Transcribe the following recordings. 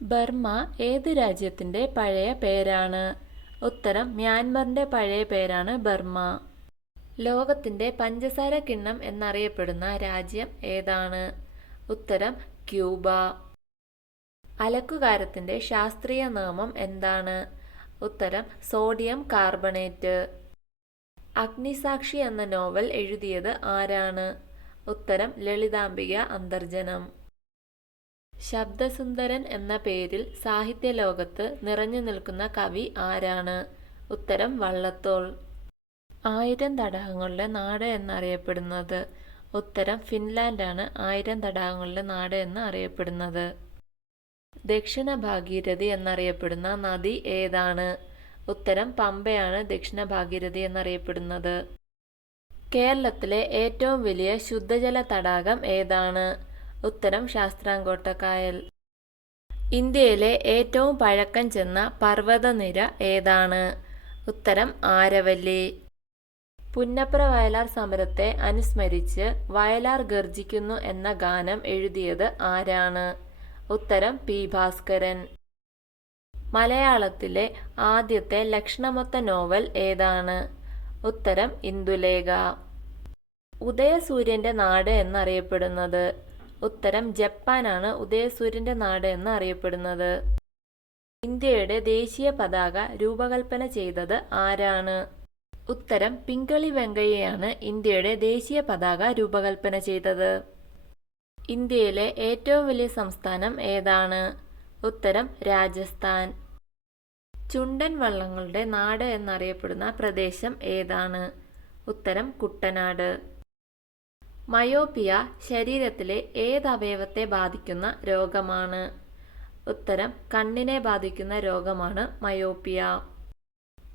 Burma ഏത് രാജ്യത്തിന്റെ പഴയ പേരാണ്? ഉത്തരം മ്യാൻമറിന്റെ പഴയ പേരാണ് ബർമ്മ. ലോകത്തിന്റെ പഞ്ചസാര കിണ്ണം എന്നറിയപ്പെടുന്ന രാജ്യം ഏതാണ്? ഉത്തരം ക്യൂബ. അലക്കുകാരത്തിന്റെ ശാസ്ത്രീയ നാമം എന്താണ്? ഉത്തരം സോഡിയം കാർബണേറ്റ്. അഗ്നിസാക്ഷി എന്ന നോവൽ എഴുതിയത് ആരാണ്? ഉത്തരം ലളിതാംബിക അന്തർജനം. ശബ്ദസുന്ദരൻ എന്ന പേരിൽ സാഹിത്യലോകത്ത് നിറഞ്ഞു നിൽക്കുന്ന കവി ആരാണ്? ഉത്തരം വള്ളത്തോൾ. ആയിരം തടാകങ്ങളുടെ നാട് എന്നറിയപ്പെടുന്നത്. ഉത്തരം ഫിൻലാൻഡാണ് ആയിരം തടാകങ്ങളുടെ നാട് എന്ന് അറിയപ്പെടുന്നത്. ദക്ഷിണ ഭാഗീരഥി എന്നറിയപ്പെടുന്ന നദി ഏതാണ്? ഉത്തരം പമ്പയാണ് ദക്ഷിണ ഭാഗീരഥി എന്നറിയപ്പെടുന്നത്. കേരളത്തിലെ ഏറ്റവും വലിയ ശുദ്ധജല തടാകം ഏതാണ്? ഉത്തരം ശാസ്താംകോട്ടക്കായൽ ഇന്ത്യയിലെ ഏറ്റവും പഴക്കം ചെന്ന പർവതനിര ഏതാണ്? ഉത്തരം ആരവല്ലി. പുന്നപ്ര വയലാർ സമരത്തെ അനുസ്മരിച്ച് വയലാർ ഗർജിക്കുന്നു എന്ന ഗാനം എഴുതിയത് ആരാണ്? ഉത്തരം പി. ഭാസ്കരൻ. മലയാളത്തിലെ ആദ്യത്തെ ലക്ഷണമൊത്ത നോവൽ ഏതാണ്? ഉത്തരം ഇന്ദുലേഖ. ഉദയസൂര്യന്റെ നാട് എന്നറിയപ്പെടുന്നത്. ഉത്തരം ജപ്പാനാണ് ഉദയസൂര്യന്റെ നാട് എന്ന് അറിയപ്പെടുന്നത്. ഇന്ത്യയുടെ ദേശീയ പതാക രൂപകൽപ്പന ചെയ്തത് ആരാണ്? ഉത്തരം പിങ്കളി വെങ്കയ്യയാണ് ഇന്ത്യയുടെ ദേശീയ പതാക രൂപകൽപ്പന ചെയ്തത്. ഇന്ത്യയിലെ ഏറ്റവും വലിയ സംസ്ഥാനം ഏതാണ്? ഉത്തരം രാജസ്ഥാൻ. ചുണ്ടൻ വള്ളങ്ങളുടെ നാട് എന്നറിയപ്പെടുന്ന പ്രദേശം ഏതാണ്? ഉത്തരം കുട്ടനാട്. മയോപ്പിയ ശരീരത്തിലെ ഏതവയവത്തെ ബാധിക്കുന്ന രോഗമാണ്? ഉത്തരം കണ്ണിനെ ബാധിക്കുന്ന രോഗമാണ് മയോപിയ.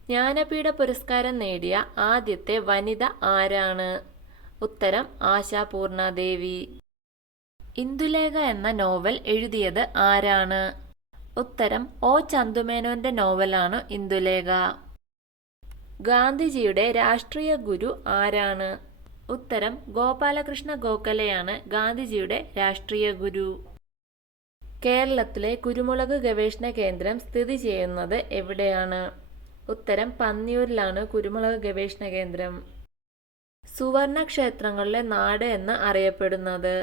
ജ്ഞാനപീഠ പുരസ്കാരം നേടിയ ആദ്യത്തെ വനിത ആരാണ്? ഉത്തരം ആശാപൂർണദേവി ഇന്ദുലേഖ എന്ന നോവൽ എഴുതിയത് ആരാണ്? ഉത്തരം ഒ ചന്തുമേനോന്റെ നോവലാണ് ഇന്ദുലേഖ. ഗാന്ധിജിയുടെ രാഷ്ട്രീയ ഗുരു ആരാണ്? ഉത്തരം ഗോപാലകൃഷ്ണ ഗോഖലെയാണ് ഗാന്ധിജിയുടെ രാഷ്ട്രീയ ഗുരു. കേരളത്തിലെ കുരുമുളക് ഗവേഷണ കേന്ദ്രം സ്ഥിതി ചെയ്യുന്നത് എവിടെയാണ്? ഉത്തരം പന്നിയൂരിലാണ് കുരുമുളക് ഗവേഷണ കേന്ദ്രം. സുവർണ ക്ഷേത്രങ്ങളിലെ നാട് എന്ന് അറിയപ്പെടുന്നത്.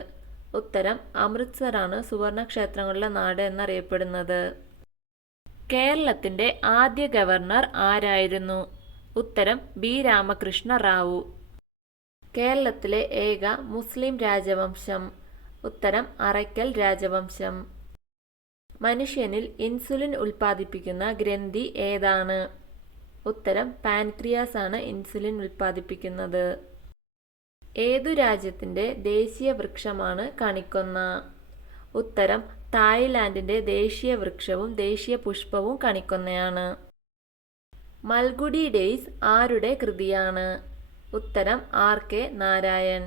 ഉത്തരം അമൃത്സറാണ് സുവർണ ക്ഷേത്രങ്ങളിലെ നാട് എന്നറിയപ്പെടുന്നത് കേരളത്തിന്റെ ആദ്യ ഗവർണർ ആരായിരുന്നു? ഉത്തരം ബി രാമകൃഷ്ണ റാവു. കേരളത്തിലെ ഏക മുസ്ലിം രാജവംശം. ഉത്തരം അറയ്ക്കൽ രാജവംശം. മനുഷ്യനിൽ ഇൻസുലിൻ ഉൽപ്പാദിപ്പിക്കുന്ന ഗ്രന്ഥി ഏതാണ്? ഉത്തരം പാൻക്രിയാസ് ആണ് ഇൻസുലിൻ ഉൽപ്പാദിപ്പിക്കുന്നത്. ഏതു രാജ്യത്തിന്റെ ദേശീയ വൃക്ഷമാണ് കണിക്കൊന്ന? ഉത്തരം തായ്ലാൻഡിന്റെ ദേശീയ വൃക്ഷവും ദേശീയ പുഷ്പവും കണിക്കൊന്നയാണ്. മൽഗുഡി ഡേയ്സ് ആരുടെ കൃതിയാണ്? ഉത്തരം ആർ കെ നാരായൺ.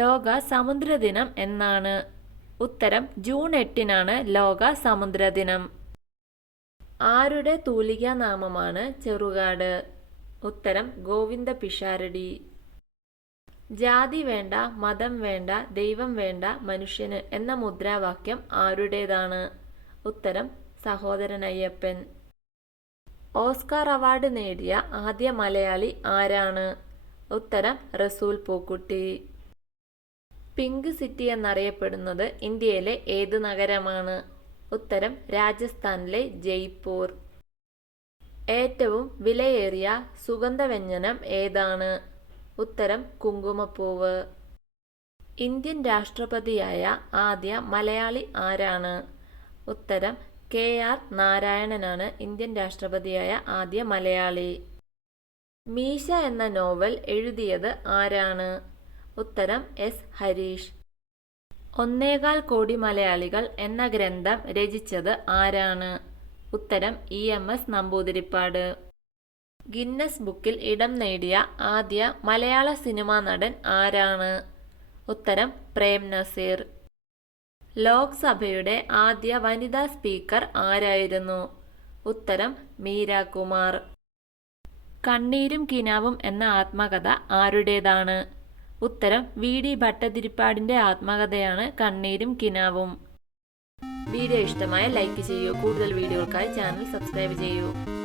ലോക സമുദ്രദിനം എന്നാണ്. ഉത്തരം ജൂൺ എട്ടിനാണ് ലോക സമുദ്രദിനം ആരുടെ തൂലിക നാമമാണ് ചെറുകാട്? ഉത്തരം ഗോവിന്ദ പിഷാരടി. ജാതി വേണ്ട മതം വേണ്ട ദൈവം വേണ്ട മനുഷ്യന് എന്ന മുദ്രാവാക്യം ആരുടേതാണ്? ഉത്തരം സഹോദരൻ അയ്യപ്പൻ ഓസ്കാർ അവാർഡ് നേടിയ ആദ്യ മലയാളി ആരാണ്? ഉത്തരം റസൂൽ പൂക്കുട്ടി. പിങ്ക് സിറ്റി എന്നറിയപ്പെടുന്നത് ഇന്ത്യയിലെ ഏത് നഗരമാണ്? ഉത്തരം രാജസ്ഥാനിലെ ജയ്പൂർ. ഏറ്റവും വിലയേറിയ സുഗന്ധവ്യഞ്ജനം ഏതാണ്? ഉത്തരം കുങ്കുമപ്പൂവ്. ഇന്ത്യൻ രാഷ്ട്രപതിയായ ആദ്യ മലയാളി ആരാണ്? ഉത്തരം കെ ആർ നാരായണനാണ് ഇന്ത്യൻ രാഷ്ട്രപതിയായ ആദ്യ മലയാളി. മീശ എന്ന നോവൽ എഴുതിയത് ആരാണ്? ഉത്തരം എസ് ഹരീഷ്. ഒന്നേകാൽ കോടി മലയാളികൾ എന്ന ഗ്രന്ഥം രചിച്ചത് ആരാണ്? ഉത്തരം E M S Namboodiripad. Guinness ബുക്കിൽ ഇടം നേടിയ ആദ്യ മലയാള സിനിമാ നടൻ ആരാണ്? ഉത്തരം പ്രേം നസീർ. ലോക്സഭയുടെ ആദ്യ വനിതാ സ്പീക്കർ ആരായിരുന്നു? ഉത്തരം മീര കുമാർ. കണ്ണീരും കിനാവും എന്ന ആത്മകഥ ആരുടേതാണ്? ഉത്തരം വി. ഡി. ഭട്ടതിരിപ്പാടിന്റെ ആത്മകഥയാണ് കണ്ണീരും കിനാവും. വീഡിയോ ഇഷ്ടമായ ലൈക്ക് ചെയ്യൂ. കൂടുതൽ വീഡിയോകൾക്കായി ചാനൽ സബ്സ്ക്രൈബ് ചെയ്യൂ.